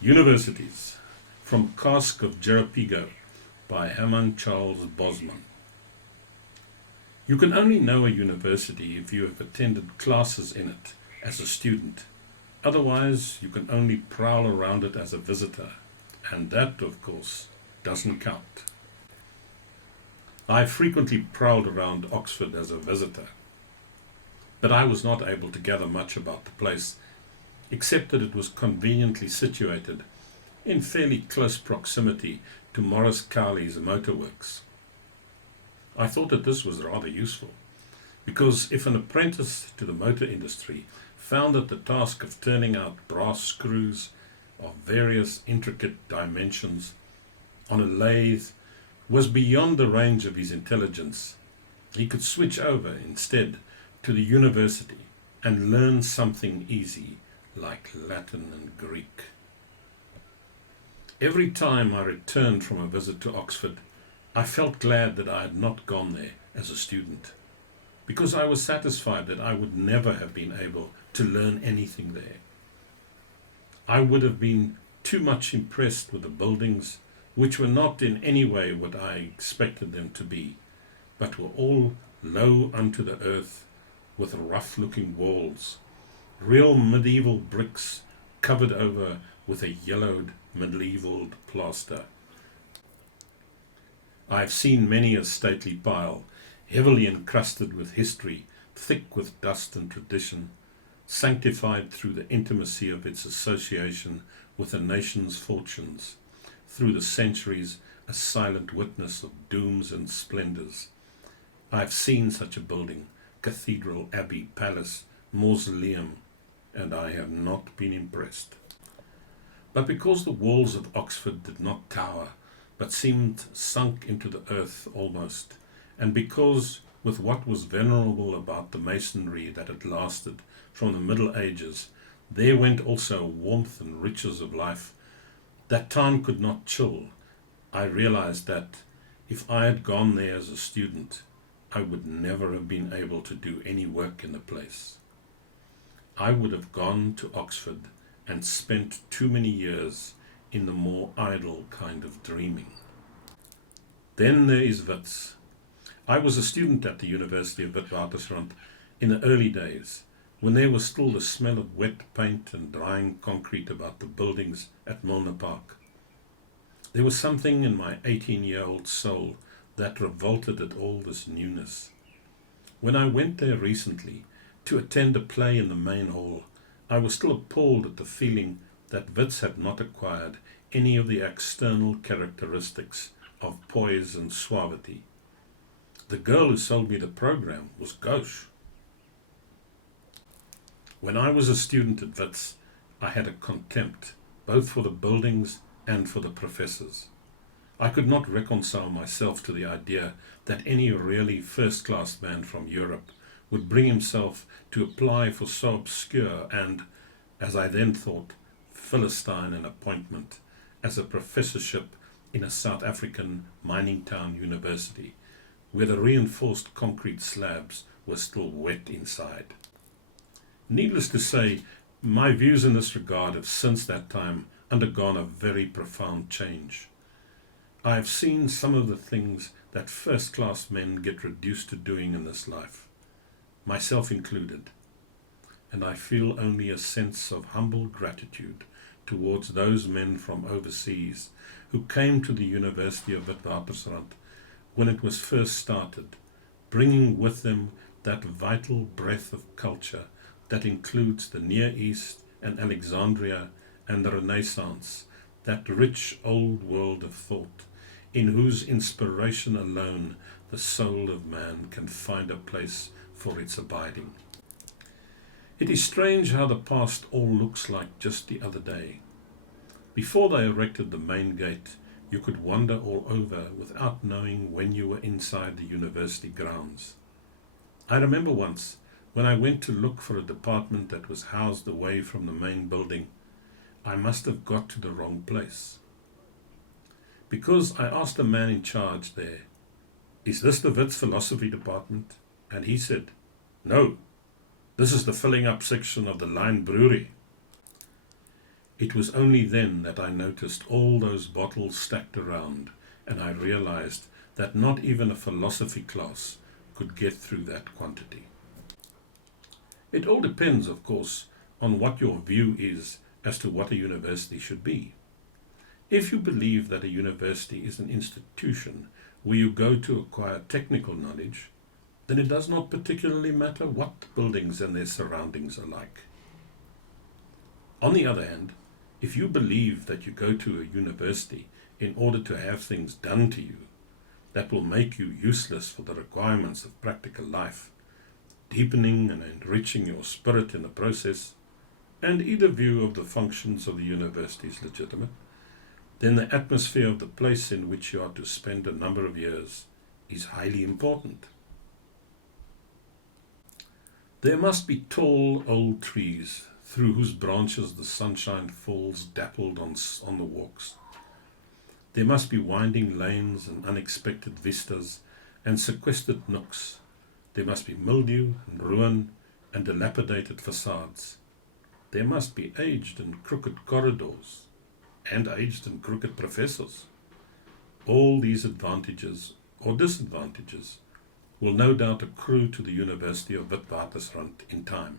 Universities, from Cask of Jerepigo by Herman Charles Bosman. You can only know a university if you have attended classes in it as a student. Otherwise, you can only prowl around it as a visitor, and that, of course, doesn't count. I frequently prowled around Oxford as a visitor, but I was not able to gather much about the place, except that it was conveniently situated in fairly close proximity to Morris Cowley's motorworks. I thought that this was rather useful, because if an apprentice to the motor industry found that the task of turning out brass screws of various intricate dimensions on a lathe was beyond the range of his intelligence, he could switch over instead to the university and learn something easy like Latin and Greek. Every time I returned from a visit to Oxford, I felt glad that I had not gone there as a student, because I was satisfied that I would never have been able to learn anything there. I would have been too much impressed with the buildings, which were not in any way what I expected them to be, but were all low unto the earth, with rough-looking walls, real medieval bricks covered over with a yellowed medieval plaster. I have seen many a stately pile, heavily encrusted with history, thick with dust and tradition, sanctified through the intimacy of its association with a nation's fortunes, through the centuries a silent witness of dooms and splendors. I have seen such a building, cathedral, abbey, palace, mausoleum, and I have not been impressed. But because the walls of Oxford did not tower, but seemed sunk into the earth almost, and because with what was venerable about the masonry that had lasted from the Middle Ages, there went also warmth and riches of life that time could not chill, I realized that if I had gone there as a student, I would never have been able to do any work in the place. I would have gone to Oxford and spent too many years in the more idle kind of dreaming. Then there is Wits. I was a student at the University of Witwatersrand in the early days, when there was still the smell of wet paint and drying concrete about the buildings at Milner Park. There was something in my 18-year-old soul that revolted at all this newness. When I went there recently to attend a play in the main hall, I was still appalled at the feeling that Wits had not acquired any of the external characteristics of poise and suavity. The girl who sold me the program was gauche. When I was a student at Wits, I had a contempt both for the buildings and for the professors. I could not reconcile myself to the idea that any really first-class man from Europe would bring himself to apply for so obscure and, as I then thought, Philistine an appointment as a professorship in a South African mining town university, where the reinforced concrete slabs were still wet inside. Needless to say, my views in this regard have since that time undergone a very profound change. I have seen some of the things that first-class men get reduced to doing in this life, myself included, and I feel only a sense of humble gratitude towards those men from overseas who came to the University of Witwatersrand when it was first started, bringing with them that vital breath of culture that includes the Near East and Alexandria and the Renaissance, that rich old world of thought, in whose inspiration alone the soul of man can find a place for its abiding. It is strange how the past all looks like just the other day. Before they erected the main gate, you could wander all over without knowing when you were inside the university grounds. I remember once, when I went to look for a department that was housed away from the main building, I must have got to the wrong place. Because I asked the man in charge there, "Is this the Wits philosophy department?" And he said, "No, this is the filling up section of the Line Brewery." It was only then that I noticed all those bottles stacked around, and I realized that not even a philosophy class could get through that quantity. It all depends, of course, on what your view is as to what a university should be. If you believe that a university is an institution where you go to acquire technical knowledge, then it does not particularly matter what the buildings and their surroundings are like. On the other hand, if you believe that you go to a university in order to have things done to you that will make you useless for the requirements of practical life, deepening and enriching your spirit in the process, and either view of the functions of the university is legitimate, then the atmosphere of the place in which you are to spend a number of years is highly important. There must be tall old trees through whose branches the sunshine falls dappled on the walks. There must be winding lanes and unexpected vistas and sequestered nooks. There must be mildew and ruin and dilapidated facades. There must be aged and crooked corridors and aged and crooked professors. All these advantages or disadvantages will no doubt accrue to the University of Witwatersrand in time.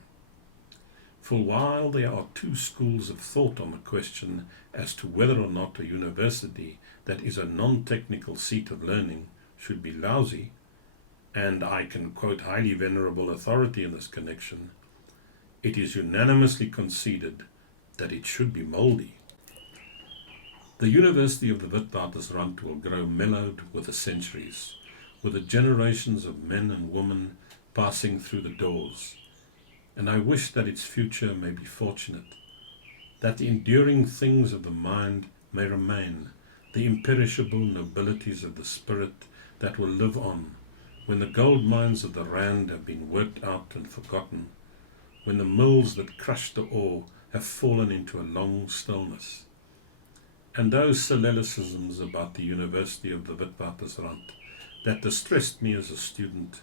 For while there are two schools of thought on the question as to whether or not a university that is a non-technical seat of learning should be lousy, and I can quote highly venerable authority in this connection, it is unanimously conceded that it should be mouldy. The University of the Witwatersrand will grow mellowed with the centuries, with the generations of men and women passing through the doors, and I wish that its future may be fortunate, that the enduring things of the mind may remain, the imperishable nobilities of the spirit that will live on, when the gold mines of the Rand have been worked out and forgotten, when the mills that crushed the ore have fallen into a long stillness. And those solilicisms about the University of the Witwatersrand that distressed me as a student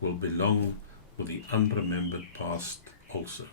will belong with the unremembered past also.